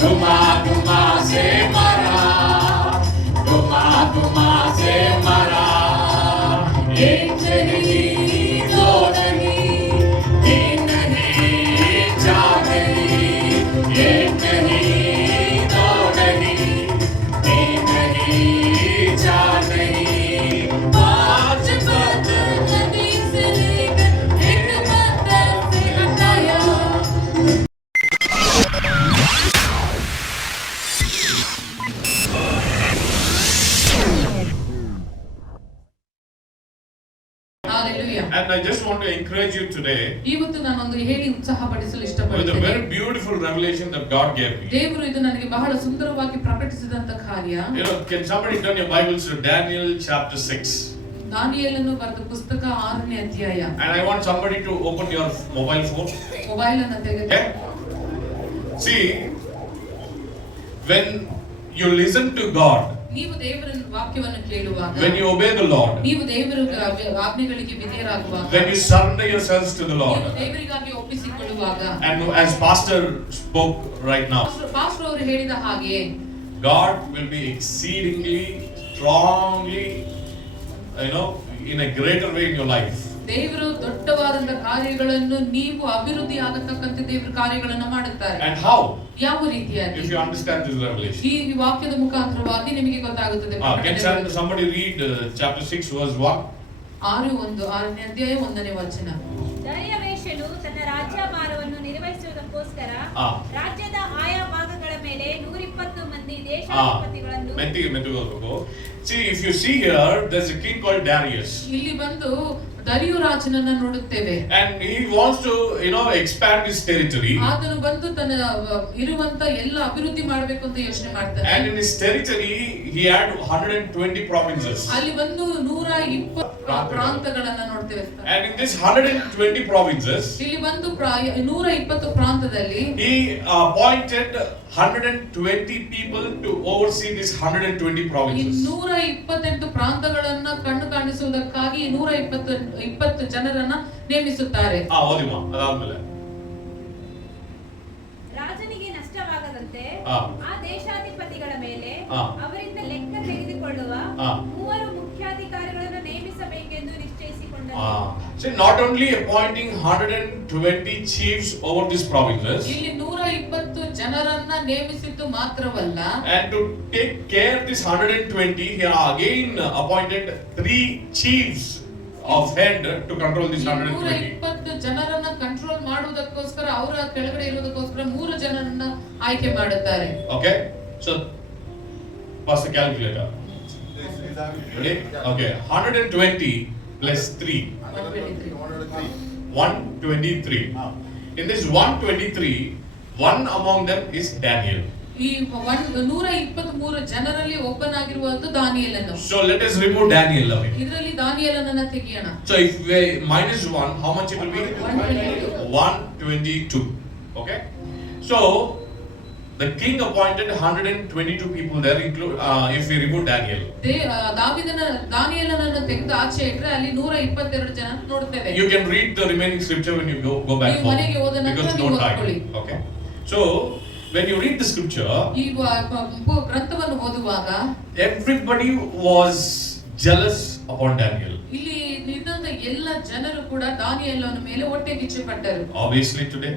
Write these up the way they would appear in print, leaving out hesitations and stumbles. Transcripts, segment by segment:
धुमा धुमा से मरा, धुमा धुमा से मरा। एक नहीं दो नहीं, तीन नहीं चार नहीं, एक नहीं दो नहीं, तीन नहीं चार नहीं, पांच पत्थर नदी से लेकर एक पत्थर से हटाया। And I just want to encourage you today ಇವತ್ತು ನಾನು ಒಂದು ಹೇಳಿ ಉತ್ಸಾಹಪಡಿಸಲು with a ಇಷ್ಟಪಡುತ್ತೇನೆ. very beautiful revelation that God gave me. ದೇವರು ಇದು ನನಗೆ ಬಹಳ ಸುಂದರವಾಗಿ ಪ್ರಕಟಿಸಿದಂತ ಕಾರ್ಯ. You know, can somebody turn your Bibles to Daniel chapter 6? ದಾನಿಯೇಲನು ಬರೆದ ಪುಸ್ತಕ 6ನೇ ಅಧ್ಯಾಯ. And I want somebody to open your mobile phone. Mobile ಅನ್ನು ತೆಗೆದು Okay? See, when you listen to God, ನೀವು ದೇವರ ವಾಕ್ಯವನ್ನು ಕೇಳುವಾಗ, when you obey the Lord, ನೀವು ದೇವರ ಆಜ್ಞೆಗಳಿಗೆ ವಿಧೇಯರಾಗುವಾಗ, when you surrender yourselves to the Lord, ನೀವು ದೇವರಿಗಾಗಿ ಒಪ್ಪಿಸಿಕೊಳ್ಳುವಾಗ, and as pastor spoke right now, pastor ಅವರು ಹೇಳಿದ ಹಾಗೆ God will be exceedingly strongly, you know, in a greater way in your life. ದೇವರು ದೊಡ್ಡವಾದಂತ ಕಾರ್ಯಗಳನ್ನು ನೀವು ಅಭಿವೃದ್ಧಿ ಆಗತಕ್ಕಂತೆ ದೇವರ ಕಾರ್ಯಗಳನ್ನು ಮಾಡುತ್ತಾರೆ. And how? ಯಾವ ರೀತಿಯಾಗಿ? If you understand this revelation. ಈ ವಾಕ್ಯದ ಮುಖಾಂತರವಾಗಿ ನಿಮಗೆ ಗೊತ್ತಾಗುತ್ತದೆ. Can somebody read chapter 6 verse 1? 6ನೇ ಅಧ್ಯಾಯ 1ನೇ ವಚನ. ದರ್ಯಾವೇಶನು ತನ್ನ ರಾಜ್ಯಭಾರವನ್ನು ನಿರ್ವಹಿಸುವುದಕ್ಕೋಸ್ಕರ ರಾಜ್ಯದ ಆಯಾ ಭಾಗಗಳ ಮೇಲೆ 120 ಮಂದಿ ದೇಶಾಧಿಪತಿಗಳನ್ನು. See, if you see here, there's a king called Darius. ಇಲ್ಲಿ ಬಂದು ದರಿಯು ರಾಜನನ್ನ ನೋಡುತ್ತೇವೆ. And he wants to, you know, expand his territory. ಆತನು ಬಂದು ತನ್ನ ಇರುವಂತ ಎಲ್ಲ ಅಭಿವೃದ್ಧಿ ಮಾಡಬೇಕು ಅಂತ ಯೋಚನೆ ಮಾಡ್ತಾನೆ. And in his territory he had 120 provinces. ಅಲ್ಲಿ ಬಂದು 120 ಪ್ರಾಂತಗಳನ್ನ ನೋಡ್ತೇವೆ. And in this 120 provinces, ಇಲ್ಲಿ ಬಂದು 120 ಪ್ರಾಂತದಲ್ಲಿ he appointed 120 people to oversee this 120 provinces. 128 ಪ್ರಾಂತಗಳನ್ನ ಕಣ್ಣು ಕಾಣಿಸುವುದಕ್ಕಾಗಿ 120 ಜನರನ್ನ ನೇಮಿಸುತ್ತಾರೆ. ಓದಿಮಾ ಅದಾದ್ಮೇಲೆ ರಾಜನಿಗೆ ನಷ್ಟವಾಗದಂತೆ ಆ ದೇಶಾಧಿಪತಿಗಳ ಮೇಲೆ ಅವರಿಂದ ಲೆಕ್ಕ ತೆಗೆದುಕೊಳ್ಳುವ 3 ಮುಖ್ಯಾಧಿಕಾರಿಗಳನ್ನು ನೇಮಿಸಬೇಕೆಂದು ನಿಶ್ಚಯಿಸಿಕೊಂಡನು. So not only appointing 120 chiefs over these provinces, ಇಲ್ಲಿ 120 ಜನರನ್ನ ನೇಮಿಸಿದ್ದು ಮಾತ್ರವಲ್ಲ, and to take care of this 120 he again appointed 3 chiefs of head to control this 120. 120 ಜನರನ್ನ ಕಂಟ್ರೋಲ್ ಮಾಡುವುದಕ್ಕೋಸ್ಕರ ಅವರ ಕೆಳಗಡೆ ಇರುವುದಕ್ಕೋಸ್ಕರ 3 ಜನರನ್ನ ಆಯ್ಕೆ ಮಾಡುತ್ತಾರೆ. Okay, so pass the calculator. Ready? Okay, 120 plus 3 123. In this 123, one among them is Daniel. ಈ 123 ಜನರಲ್ಲಿ ಒಬ್ಬನಾಗಿರುವುದು ದಾನಿಯೇಲನು. So let us remove Daniel away. ಇದರಲ್ಲಿ ದಾನಿಯೇಲನನ್ನ ತೆಗೆಯೋಣ. So if we minus 1, how much it will be? 122. Okay, so the king appointed 122 people there, include if we remove Daniel. ದಾನಿಯೇಲನನ್ನು ತೆಗೆದು ಆಚೆ ಇಟ್ಟರೆ ಅಲ್ಲಿ 122 ಜನ ನೋಡ್ತೇವೆ. You can read the remaining scripture when you go back home, because no time. Okay, so when you read the scripture, ಈ ಗ್ರಂಥವನ್ನು ಓದುವಾಗ everybody was jealous upon Daniel. ಇಲ್ಲಿ ಇದ್ದಂತ ಎಲ್ಲ ಜನರು ಕೂಡ ದಾನಿಯೇಲನ ಮೇಲೆ ಹೊಟ್ಟೆಕಿಚ್ಚು ಪಟ್ಟರು. Obviously today,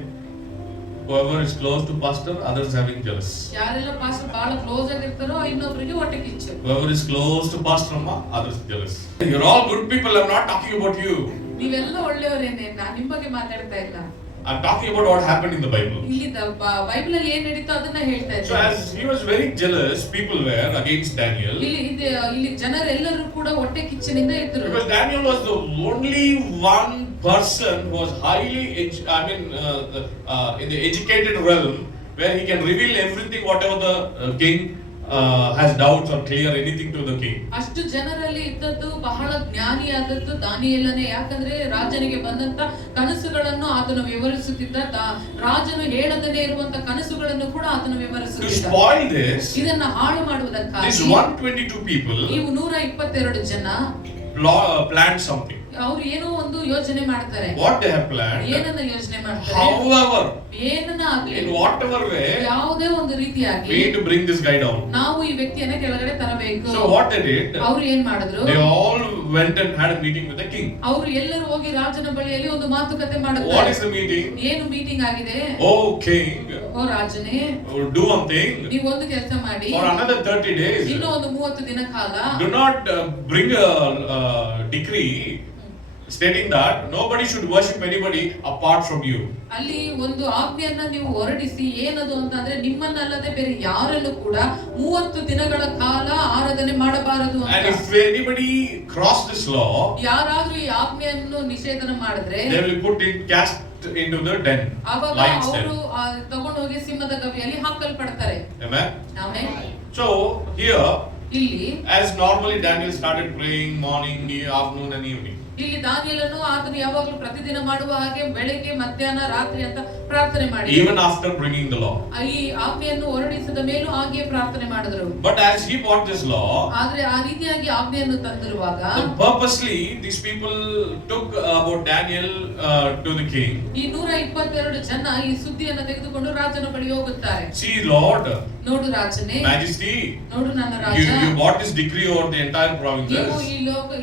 whoever is close to pastor, others having jealous. ಯಾರೆಲ್ಲ ಪಾಸ್ಟರ್ ಬಹಳ ಕ್ಲೋಸ್ ಆಗಿರ್ತಾರೋ ಇನ್ನೊಬ್ಬರಿಗೆ ಹೊಟ್ಟೆಕಿಚ್ಚು. Whoever is close to pastor amma, others jealous. You're all good people, I'm not talking about you. ನೀವೆಲ್ಲ ಒಳ್ಳೆಯವರೇನೆ, ನಾನು ನಿಮ್ಮ ಬಗ್ಗೆ ಮಾತಾಡ್ತಾ ಇಲ್ಲ. I'm talking about what happened in the Bible. ಇಲ್ಲಿ ಬೈಬಲ್ ಅಲ್ಲಿ ಏನು ನಡೀತೋ ಅದನ್ನ ಹೇಳ್ತಾ ಇದ್ದೀನಿ. So as he was very jealous, people were against Daniel. ಇಲ್ಲಿ ಜನರೆಲ್ಲರೂ ಕೂಡ ಹೊಟ್ಟೆಕಿಚ್ಚಿನಿಂದ ಇದ್ದರು. Because Daniel was the only one person who was highly in the educated realm, where he can reveal everything whatever the king has doubts or clear anything to the king. ಅಷ್ಟು ಜನರಲ್ಲಿ ಇದ್ದದ್ದು ಬಹಳ ಜ್ಞಾನಿಯಾದದ್ದು ದಾನಿಯೇಲನೇ. ಯಾಕಂದ್ರೆ ರಾಜನಿಗೆ ಬಂದಂತ ಕನಸುಗಳನ್ನು ಆತನು ವಿವರಿಸುತ್ತಿದ್ದ, ರಾಜನು ಹೇಳದೇ ಇರುವಂತ ಕನಸುಗಳನ್ನು ಕೂಡ ಆತನು ವಿವರಿಸುತ್ತಿದ್ದ. To spoil this, ಇದನ್ನ ಹಾಳು ಮಾಡುವುದಕ್ಕಾಗಿ these 122 people, ನೀವು 122 ಜನ planned something. ಅವರು ಏನೋ ಒಂದು ಯೋಜನೆ ಮಾಡ್ತಾರೆ. What they have planned, ಏನನ್ನ ಯೋಜನೆ ಮಾಡ್ತಾರೆ? however, ಏನನ್ನ ಆಗಲಿ, in whatever way, ಯಾವುದೇ ಒಂದು ರೀತಿಯಾಗಿ we need to bring this guy down. ನಾವು ಈ ವ್ಯಕ್ತಿಯನ್ನ ಕೆಳಗಡೆ ತರಬೇಕು. So what they did, ಅವರು ಏನ್ ಮಾಡಿದ್ರು? they all went and had a meeting with the king. ಅವರು ಎಲ್ಲರೂ ಹೋಗಿ ರಾಜನ ಬಳಿಯಲ್ಲಿ ಒಂದು ಮಾತುಕತೆ What ಮಾಡುತ್ತಾರೆ. is the meeting? ಏನು ಮೀಟಿಂಗ್ ಆಗಿದೆ? Oh king, ಓ ರಾಜನೇ, do one thing. ನೀವು ಒಂದು ಕೆಲಸ ಮಾಡಿ. For another 30 days, ಇನ್ನೂ ಒಂದು 30 ದಿನ ಕಾಲ do not bring a decree stating that nobody should worship anybody apart from you. ಅಲ್ಲಿ ಒಂದು ಆಜ್ಞೆಯನ್ನ ನೀವು ಹೊರಡಿಸಿ ಏನದು ಅಂತಂದ್ರೆ ನಿಮ್ಮನ್ನಲ್ಲದೆ ಬೇರೆ ಯಾರಲ್ಲೂ ಕೂಡ 30 ದಿನಗಳ ಕಾಲ ಆರಾಧನೆ ಮಾಡಬಾರದು And ಅಂತ. if anybody cross this law, ಯಾರಾದ್ರೂ ಈ ಆಜ್ಞೆಯನ್ನು ನಿಷೇಧನ ಮಾಡಿದ್ರೆ they will put it cast into the den, ಆವಾಗ lion's den. ಅವರು ತಗೊಂಡು ಹೋಗಿ ಸಿಂಹದ ಗವಿಯಲ್ಲಿ ಹಾಕಲ್ಪಡ್ತಾರೆ. Amen. ಆಮೆನ್. So here, ಇಲ್ಲಿ as normally Daniel started praying morning, afternoon and evening. ಇಲ್ಲಿ ದಾನಿಯೇಲನು ಆತನು ಯಾವಾಗಲೂ ಪ್ರತಿದಿನ ಮಾಡುವ ಹಾಗೆ ಬೆಳಿಗ್ಗೆ ಮಧ್ಯಾಹ್ನ ರಾತ್ರಿ ಅಂತ ಪ್ರಾರ್ಥನೆ ಮಾಡಿ Even after bringing the law. ಈ ಆಜ್ಞೆಯನ್ನು ಹೊರಡಿಸಿದ ಮೇಲೂ ಹಾಗೆ ಪ್ರಾರ್ಥನೆ ಮಾಡಿದ್ರು. But as he brought this law, ಆದ್ರೆ ಆ ರೀತಿಯಾಗಿ ಆಜ್ಞೆಯನ್ನು ತಂದಿರುವಾಗ purposely these people took about Daniel to the king. ಈ 122 ಜನ ಈ ಸುದ್ದಿಯನ್ನು ತೆಗೆದುಕೊಂಡು ರಾಜನ ಬಳಿ ಹೋಗುತ್ತಾರೆ. See Lord, ನೋಡು ರಾಜನೇ, Majesty, ನೋಡು ನನ್ನ ರಾಜ, you brought this decree over the entire ನೀವು provinces.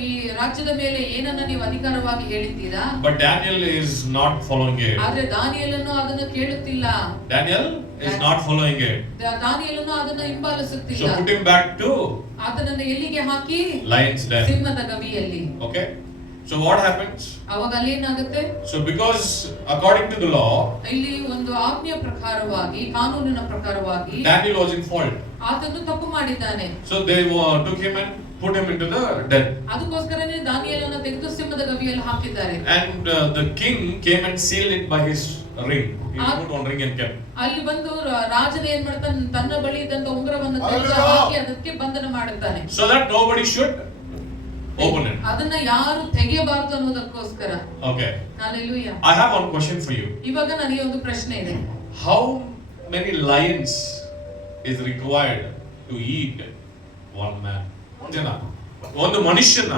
ಈ ರಾಜ್ಯದ ಮೇಲೆ ಏನನ್ನ ನೀವು ಅಧಿಕಾರವಾಗಿ ಹೇಳಿದ್ದೀರಾ? But Daniel is not following it. ಆದ್ರೆ ದಾನಿಯೇಲನು ಅದನ್ನು ಕೇಳುತ್ತಿಲ್ಲ. Daniel is not following it. ದಾನಿಯೇಲನು ಅದನ್ನು ಹಿಂಬಾಲಿಸುತ್ತಿಲ್ಲ. So put him back to ಆತನನ್ನು ಎಲ್ಲಿಗೆ ಹಾಕಿ? lion's den. ಸಿಂಹದ ಗವಿಯಲ್ಲಿ. Okay. So what happens? ಅವಾಗ ಅಲ್ಲಿ ಏನಾಗುತ್ತೆ? So because according to the law, ಇಲ್ಲಿ ಒಂದು ಆಜ್ಞೆಯ ಪ್ರಕಾರವಾಗಿ, ಕಾನೂನಿನ ಪ್ರಕಾರವಾಗಿ Daniel was in fault. ಆತನು ತಪ್ಪು ಮಾಡಿದ್ದಾನೆ. So they took him and put him into the den. ಅದಕ್ಕೋಸ್ಕರನೇ ದಾನಿಯೇಲನ ತೆಗೆದು ಸಿಂಹದ ಗವಿಯಲ್ಲಿ ಹಾಕಿದ್ದಾರೆ. And the king came and sealed it by his ring. He put one ring and kept. ಅಲ್ಲಿ ಬಂದು ರಾಜನ ಏನ್ ಮಾಡ್ತಾನೆ, ತನ್ನ ಬಳಿ ಇದ್ದಂತ ಉಂಗುರವನ್ನು ತೆಗೆದು ಹಾಕಿ ಅದಕ್ಕೆ ಬಂಧನ ಮಾಡುತ್ತಾನೆ. So that nobody should open it. ಅದನ್ನ ಯಾರು ತೆಗೆಯಬಾರದು ಅನ್ನೋದಕ್ಕೋಸ್ಕರ. Okay. Hallelujah. I have one question for you. ಇವಾಗ ನನಗೆ ಒಂದು ಪ್ರಶ್ನೆ ಇದೆ. How many lions is required to eat one man? ಜನ ಒಂದು ಮನುಷ್ಯನ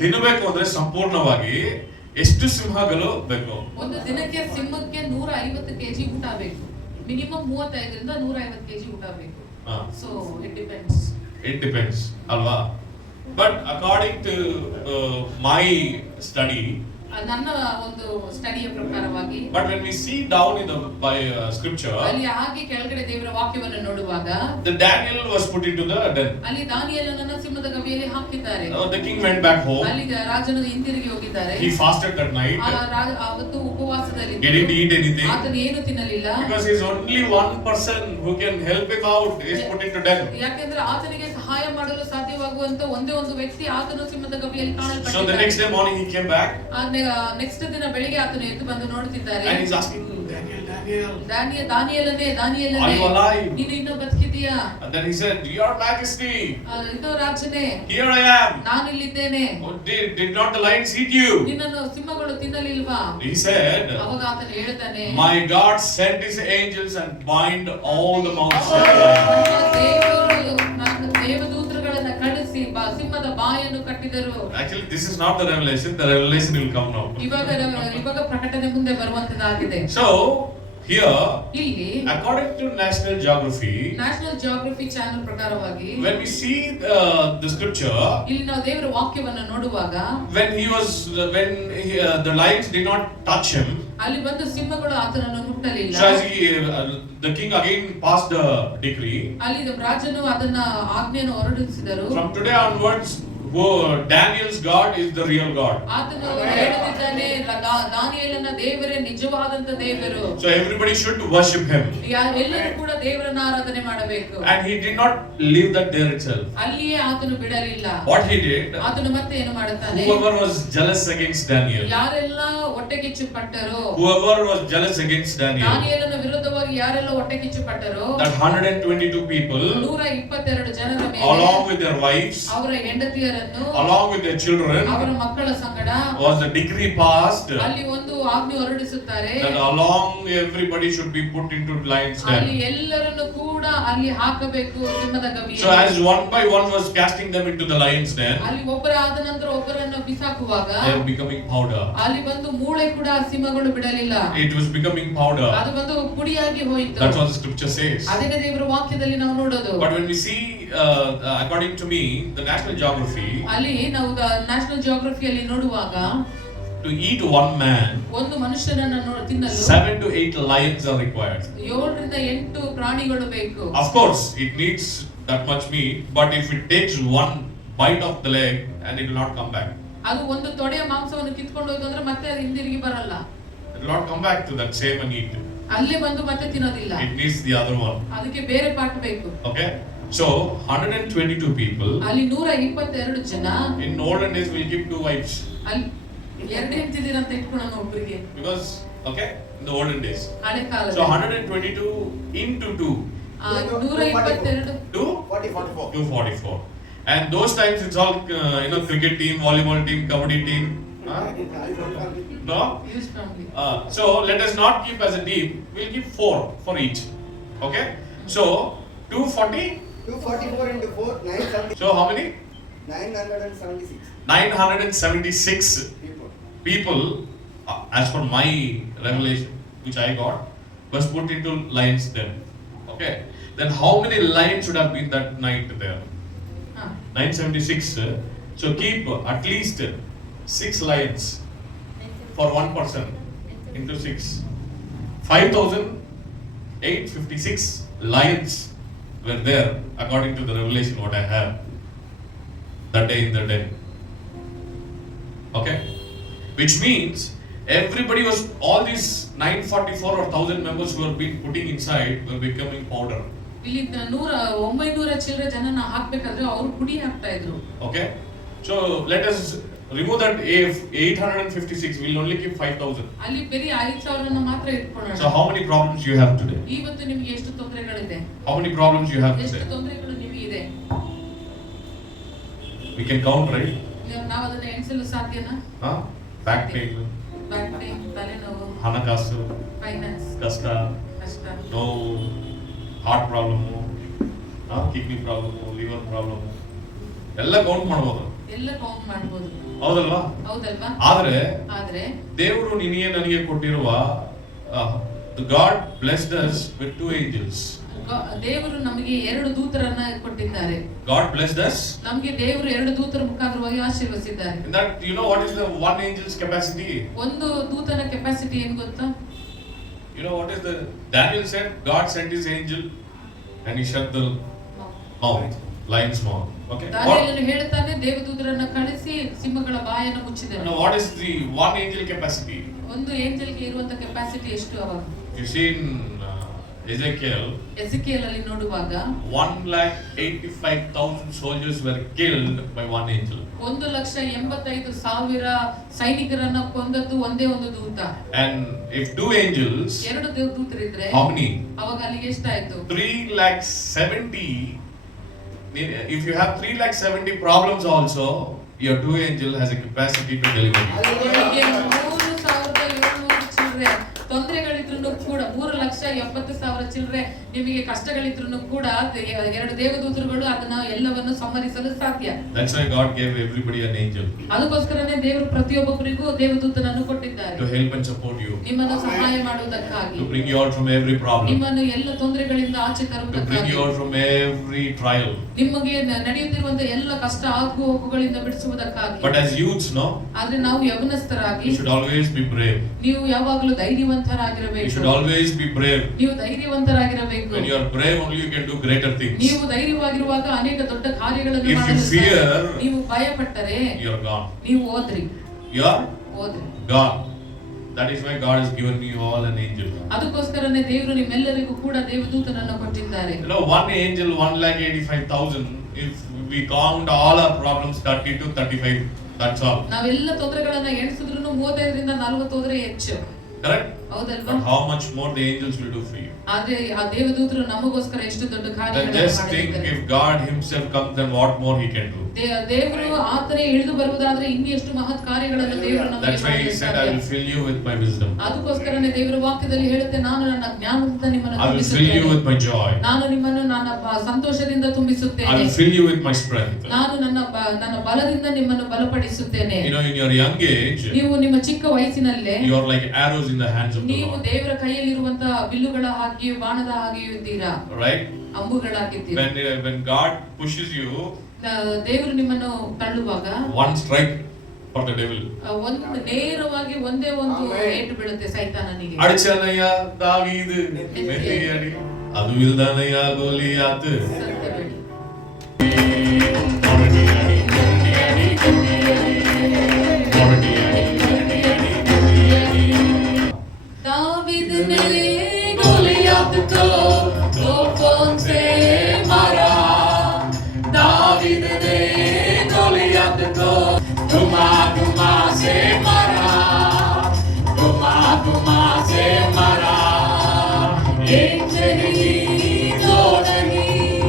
ತಿನ್ನಬೇಕು ಅಂದ್ರೆ ಸಂಪೂರ್ಣವಾಗಿ ಎಷ್ಟು ಸಿಂಹಗಳು ಬೇಕು? ಒಂದು ದಿನಕ್ಕೆ ಸಿಂಹಕ್ಕೆ 150 ಕೆಜಿ ಊಟ ಬೇಕು. ಮಿನಿಮಮ್ 35 ರಿಂದ 150 ಕೆಜಿ ಊಟ ಬೇಕು. So it depends. It depends, alva. But according to my study, ನನ್ನ ಒಂದು ಸ್ಟಡಿಯ ಪ್ರಕಾರವಾಗಿ, but when we see down in the scripture, ಅಲ್ಲಿ ಹಾಗೆ ಕೆಳಗಡೆ ದೇವರ ವಾಕ್ಯವನ್ನು ನೋಡುವಾಗ, the Daniel was put into the den. ಅಲ್ಲಿ ದಾನಿಯೇಲನನ್ನ ಸಿಂಹದ ಗವಿಯಲ್ಲಿ ಹಾಕಿದ್ದಾರೆ. The king went back home. ಅಲ್ಲಿ ರಾಜನು ಹಿಂದಿರುಗಿ ಹೋಗಿದ್ದಾರೆ. He fasted that night. ಅವತ್ತು ಉಪವಾಸದಲ್ಲಿ He didn't eat anything. ಆತನು ಏನು ತಿನ್ನಲಿಲ್ಲ. Because he's only one person who can help him out is put into den. ಯಾಕೆಂದ್ರೆ ಆತನಿಗೆ ಸಹಾಯ ಮಾಡಲು ಸಾಧ್ಯವಾಗುವಂತ ಒಂದೇ ಒಂದು ವ್ಯಕ್ತಿ ಆತನು ಸಿಂಹದ ಗವಿಯಲ್ಲಿ ಕಾಣಲ್ಪಟ್ಟಿದ್ದಾನೆ. So the next day morning he came back. Next ದಿನ ಬೆಳಿಗ್ಗೆ ಆತನು ಎದ್ದು ಬಂದು ನೋಡುತ್ತಿದ್ದಾರೆ. And he's asking, ದಾನಿಯೇಲನೇ, are you alive? ನೀನು ಇನ್ನೂ ಬದುಕಿದೀಯಾ? And then he said, Your Majesty, ಇದು ರಾಜನೇ, here I am. ನಾನು ಇಲ್ಲಿದ್ದೇನೆ. Did not the lions eat you? ನಿನ್ನನ್ನು ಸಿಂಹಗಳು ತಿನ್ನಲಿಲ್ವಾ? He said, ಅವಾಗ ಆತನು ಹೇಳ್ತಾನೆ, My God sent his angels and bind all the mouths. ನನ್ನ ದೇವದೂತರುಗಳನ್ನ ಕಳಿಸಿ ಸಿಂಹದ ಬಾಯನ್ನು ಕಟ್ಟಿದರು. Actually, this is not the revelation. The revelation will come now. ಇವಾಗ ಪ್ರಕಟಣೆ ಮುಂದೆ ಬರುವಂತದ್ದಾಗಿದೆ. So here, ಇಲ್ಲಿ according to National Geography, national geography channel ಪ್ರಕಾರವಾಗಿ, when we see the scripture, ಇಲ್ಲಿ ನಾವು ದೇವರ ವಾಕ್ಯವನ್ನು ನೋಡುವಾಗ, when the lions did not touch him, ಅಲ್ಲಿ ಬಂದು ಸಿಂಹಗಳು ಆತನನ್ನು ಮುಟ್ಟಲಿಲ್ಲ. so as the king again passed the decree. ಅಲ್ಲಿ ರಾಜನು ಅದನ್ನ ಆಜ್ಞೆಯನ್ನು ಹೊರಡಿಸಿದರು. From today onwards, Daniel's God is the real God. ಆತನು ಹೇಳುತ್ತಿದ್ದಾನೆ, ದಾನಿಯೇಲನ ದೇವರೇ ನಿಜವಾದಂತ ದೇವರು. So everybody should worship him. ಎಲ್ಲರೂ ಕೂಡ ದೇವರನ್ನ ಆರಾಧನೆ ಮಾಡಬೇಕು. And he did not leave that there itself. ಅಲ್ಲಿಯೇ ಆತನು ಬಿಡಲಿಲ್ಲ. What he did, ಆತನು ಮತ್ತೆ ಏನು ಮಾಡುತ್ತಾನೆ? whoever was jealous against Daniel, ಯಾರೆಲ್ಲ ಹೊಟ್ಟೆಕಿಚ್ಚು ಪಟ್ಟರು, whoever was jealous against Daniel, ದಾನಿಯೇಲನ ವಿರುದ್ಧವಾಗಿ ಯಾರೆಲ್ಲ ಹೊಟ್ಟೆಕಿಚ್ಚು ಪಟ್ಟರು, that 122 people, 122 ಜನರ ಮೇಲೆ, along with their wives, ಅವರ ಹೆಂಡತಿಯರನ್ನು, along with their children, ಅವರ ಮಕ್ಕಳ ಸಂಗಡ, was the decree passed ಅಲ್ಲಿ ಒಂದು ಆಜ್ಞೆ ಹೊರಡಿಸುತ್ತಾರೆ. That along everybody should be put into lion's ಅಲ್ಲಿ den. ಎಲ್ಲರನ್ನು ಕೂಡ ಅಲ್ಲಿ ಹಾಕಬೇಕು ಸಿಂಹದ ಗವಿಯಲ್ಲಿ. So as one by one was casting them into the lion's den, ಅಲ್ಲಿ ಒಬ್ಬರ ಆದ ನಂತರ ಒಬ್ಬರನ್ನು ಬಿಸಾಕುವಾಗ they were becoming powder. ಅಲ್ಲಿ ಬಂದು ಮೂಳೆ ಕೂಡ ಸಿಂಹಗಳು ಬಿಡಲಿಲ್ಲ. It was becoming powder. ಅದು ಬಂದು ಪುಡಿಯಾಗಿ ಹೋಯಿತು. That's what the scripture says. ಅದನ್ನೇ ದೇವರ ವಾಕ್ಯದಲ್ಲಿ ನಾವು ನೋಡೋದು. But when we see, according to me, the National Geography, ಅಲ್ಲಿ ನಾವು ನ್ಯಾಷನಲ್ ಜಿಯೋಗ್ರಫಿಯಲ್ಲಿ ನೋಡುವಾಗ to eat one man, ಒಂದು ಮನುಷ್ಯನನ್ನ ತಿನ್ನಲು 7 to 8 lions are required. 7 ರಿಂದ 8 ಪ್ರಾಣಿಗಳು ಬೇಕು. Of course, it needs that much meat, but if it takes one bite of the leg and it will not come back. ಅದು ಒಂದು ತೊಡೆಯ ಮಾಂಸವನ್ನು ಕಿತ್ಕೊಂಡು ಹೋಯ್ತು ಅಂದ್ರೆ ಮತ್ತೆ ಅದು ಹಿಂದಿರುಗಿ ಬರಲ್ಲ. It will not come back to that same and eat. ಅಲ್ಲೇ ಬಂದು ಮತ್ತೆ ತಿನ್ನೋದಿಲ್ಲ. It needs the other one. ಅದಕ್ಕೆ ಬೇರೆ ಪಾಠ ಬೇಕು. Okay? So 122 people. ಅಲ್ಲಿ 122 ಜನ. In olden days we'll give 2 wives. ಅಲ್ಲಿ 2 ಹೆಂಡತಿದಿರ ಅಂತ ಇಟ್ಕೊಳ್ಳೋಣ ಒಬ್ಬರಿಗೆ. Because okay, in the olden days. ಹಳೆ ಕಾಲದಲ್ಲಿ. So 122 into 2. 122 244. And those times it's all cricket team, volleyball team, kabaddi team. No? Use family. So let us not keep as a team. We'll keep 4 for each. Okay? So 244 into 4, 976. So how many? 976 976 people, as per my revelation, which I got, was put into lions den. Okay? Then how many lions should have been that night there? 976. So keep at least 6 lions for one person into 6. 5,856 lions were there according to the revelation what I have that day in the den. Okay? Which means everybody was, all these 944 or 1,000 members who were being putting inside were becoming powder. ಇಲ್ಲಿ 900 ಚಿಲ್ಲರೆ ಜನನ ಹಾಕ್ಬೇಕಾದ್ರೆ ಅವರು ಪುಡಿ ಹಾಕ್ತಾ ಇದ್ರು. Okay? So let us remove that 856, we'll only keep 5,000. ಅಲ್ಲಿ ಬರೀ 5,000 ಮಾತ್ರ ಇಟ್ಕೊಳ್ಳೋಣ. So how many problems you have today? ಇವತ್ತು ನಿಮಗೆ ಎಷ್ಟು ತೊಂದರೆಗಳಿದೆ? How many problems you have ಎಷ್ಟು today? ತೊಂದರೆಗಳು ನಿಮಗೆ ಇದೆ? We can count, right? ನಾವು ಅದನ್ನ ಎಣಿಸಲು ಸಾಧ್ಯನಾ? Back pain, ಬ್ಯಾಕ್ ಪೇನ್, ತಲೆನೋವು, ಹಣಕಾಸು, ಫೈನಾನ್ಸ್ ಕಷ್ಟ, ಕಷ್ಟ, ನೋವು, heart problem, kidney problem, liver problem ಎಲ್ಲ ಕೌಂಟ್ ಮಾಡ್ಬೋದು. ಎಲ್ಲ ಕೌಂಟ್ ಮಾಡಬಹುದು. ಹೌದಲ್ವಾ? ಹೌದಲ್ವಾ? ಆದ್ರೆ ದೇವರು ನಿನಗೆ ನನಗೆ ಕೊಟ್ಟಿರುವ God blessed us with 2 angels. ದೇವರು ನಮಗೆ 2 ದೂತರನ್ನ ಕೊಟ್ಟಿದ್ದಾರೆ. God blessed us. ನಮಗೆ ದೇವರು 2 ದೂತರ ಮುಖಾಂತರವಾಗಿ ಆಶೀರ್ವದಿಸಿದ್ದಾರೆ. In that, you know what is the one angel's capacity? ಒಂದು ದೂತನ ಕೆಪಾಸಿಟಿ ಏನು ಗೊತ್ತಾ? You know what is the, Daniel said God sent his angel and he shut the mouth, lion's mouth. Okay? ದಾನಿಯೇಲನು ಹೇಳ್ತಾನೆ ದೇವದೂತರನ್ನ ಕಳಿಸಿ ಸಿಂಹಗಳ ಬಾಯನ್ನು ಮುಚ್ಚಿದನು. Now what is the one angel capacity? ಒಂದು ಏಂಜಲ್ಗೆ ಇರುವಂತ capacity ಎಷ್ಟು ಅವಾಗ? You see in Ezekiel, ಎಸೆಕಿಯೇಲ್ ಅಲ್ಲಿ ನೋಡುವಾಗ 1,85,000 soldiers were killed by one angel. 1,85,000 ಸೈನಿಕರನ್ನ ಕೊಂದದ್ದು ಒಂದೇ ಒಂದು ದೂತ. And if 2 angels, 2 ದೂತರಿದ್ರೆ how many? ಅವಾಗ ಅಲ್ಲಿಗೆ ಎಷ್ಟಾಯ್ತು? 3,70,000. If you have 3,70,000 problems also, your 2 angel has a capacity to deliver you. 3,700 ಚಿಲ್ಲರೆ ತೊಂದರೆಗಳಿದ್ರು ಕೂಡ 3,70,000 ಚಿಲ್ಲರೆ ನಿಮಗೆ ಕಷ್ಟಗಳಿದ್ರು ಕೂಡ 2 ದೇವದೂತರುಗಳು ಅದನ್ನ ಎಲ್ಲವನ್ನು ಸಂಹರಿಸಲು ಸಾಧ್ಯ. That's why God gave everybody an angel. ಅದಕ್ಕೋಸ್ಕರನೇ ದೇವರು ಪ್ರತಿಯೊಬ್ಬರಿಗೂ ದೇವದೂತನನ್ನು ಕೊಟ್ಟಿದ್ದಾರೆ. To help and support you. ನಿಮ್ಮನ್ನು ಸಹಾಯ ಮಾಡುವುದಕ್ಕಾಗಿ. To bring you out from every problem. ನಿಮ್ಮನ್ನು ಎಲ್ಲ ತೊಂದರೆಗಳಿಂದ ಆಚೆ To bring ತರುವುದಕ್ಕಾಗಿ. you out from every trial. ನಿಮಗೆ ನಡೆಯುತ್ತಿರುವಂತ ಎಲ್ಲ ಕಷ್ಟ ಆಗುಹೋಗುಗಳಿಂದ ಬಿಡಿಸುವುದಕ್ಕಾಗಿ. But as youths, no? ಆದ್ರೆ ನಾವು ಯೌವನಸ್ಥರಾಗಿ You should always be brave. ನೀವು ಯಾವಾಗಲೂ You ಧೈರ್ಯವಂತರಾಗಿರಬೇಕು. should always be brave. ನೀವು ಧೈರ್ಯವಂತರಾಗಿರಬೇಕು. When you are brave, only you can do greater things. ನೀವು ಧೈರ್ಯವಾಗಿರುವಾಗ ಅನೇಕ ದೊಡ್ಡ ಕಾರ್ಯಗಳನ್ನು If you ಮಾಡಲು fear, ಸಾಧ್ಯ. ನೀವು ಭಯಪಟ್ಟರೆ you are gone. ನೀವು ಹೋದ್ರಿ. You are gone. That is why God has given you all an angel. ಅದಕ್ಕೋಸ್ಕರನೇ ದೇವರು ನಿಮ್ಮೆಲ್ಲರಿಗೂ ಕೂಡ ದೇವದೂತನನ್ನು ಕೊಟ್ಟಿದ್ದಾರೆ. You know, one angel, 1,85,000. If we count all our problems, 30 to 35. That's all. ನಾವೆಲ್ಲ ತೊಂದರೆಗಳನ್ನ ಎಣಿಸಿದ್ರು 35 ರಿಂದ 40 ಹೋದ್ರೆ ಹೆಚ್ಚು. Correct? ಹೌದಲ್ವಾ? But how much more the angels will do for you. ಆದ್ರೆ ಆ ದೇವದೂತರು ನಮಗೋಸ್ಕರ ಎಷ್ಟು ದೊಡ್ಡ Then ಕಾರ್ಯಗಳನ್ನು just think, ಮಾಡಿದ್ದಾರೆ. if God himself comes, then what more he can do. ದೇವರು ಆತನೇ ಇಳಿದು ಬರುವುದಾದ್ರೆ ಇನ್ನು ಎಷ್ಟು ಮಹತ್ ಕಾರ್ಯಗಳನ್ನು ದೇವರು ನಮಗೆ That's why he said, I will fill you with my wisdom. ಅದಕ್ಕೋಸ್ಕರನೇ ದೇವರ ವಾಕ್ಯದಲ್ಲಿ ಹೇಳುತ್ತೆ, ನಾನು ನನ್ನ ಜ್ಞಾನದಿಂದ ನಿಮ್ಮನ್ನು I will fill you with my joy. ನಾನು ನಿಮ್ಮನ್ನು ನನ್ನ ಸಂತೋಷದಿಂದ ತುಂಬಿಸುತ್ತೇನೆ. I will fill you with my strength. ನಾನು ನನ್ನ ಬಲದಿಂದ ನಿಮ್ಮನ್ನು ಬಲಪಡಿಸುತ್ತೇನೆ. You know, in your young age, ನೀವು ನಿಮ್ಮ ಚಿಕ್ಕ ವಯಸ್ಸಿನಲ್ಲೇ you are like arrows in the hands of the ನೀವು Lord. ದೇವರ ಕೈಯಲ್ಲಿರುವಂತಹ ಬಿಲ್ಲುಗಳ ಹಾಗೆಯೂ ಬಾಣದ ಹಾಗೆಯೂ ಇದ್ದೀರಾ, Right? ಅಂಬುಗಳಾಗಿದ್ದೀರಾ. When God pushes you, ದೇವರು ನಿಮ್ಮನ್ನು ತಳ್ಳುವಾಗ one strike for the devil. ಒಂದು ನೇರವಾಗಿ ಒಂದೇ ಒಂದು ಏಟು ಬೀಳುತ್ತೆ ಸೈತಾನನಿಗೆ. ಅಡಿಚನಯ್ಯ ದಾವೀದು ನೆತ್ತಿಗೆ ಅಡಿ, ಅದು ಇಲ್ದನಯ್ಯ ಗೋಲಿಯಾತ್. ಸತ್ತಬೇಡಿ. दावीद ने गोलियत को तोपों से मारा, दावीद ने गोलियत को धुमा से मारा, धुमा से मारा। एक नहीं दो नहीं,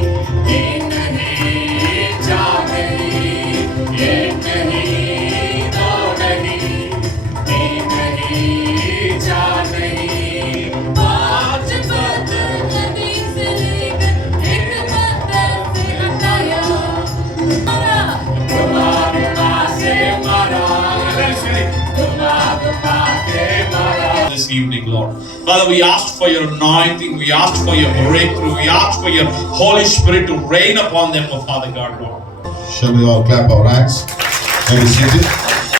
तीन नहीं चार नहीं, एक नहीं दो नहीं, तीन नहीं चार नहीं, पांच पत्थर नदी से लेकर एक पत्थर से हटाया, मारा धुमा से मारा, धुमा से मारा। This evening, Lord. Father, we ask for your anointing, we ask for your breakthrough, we ask for your Holy Spirit to reign upon them, oh Father God, Lord. Shall we all clap our hands and be seated?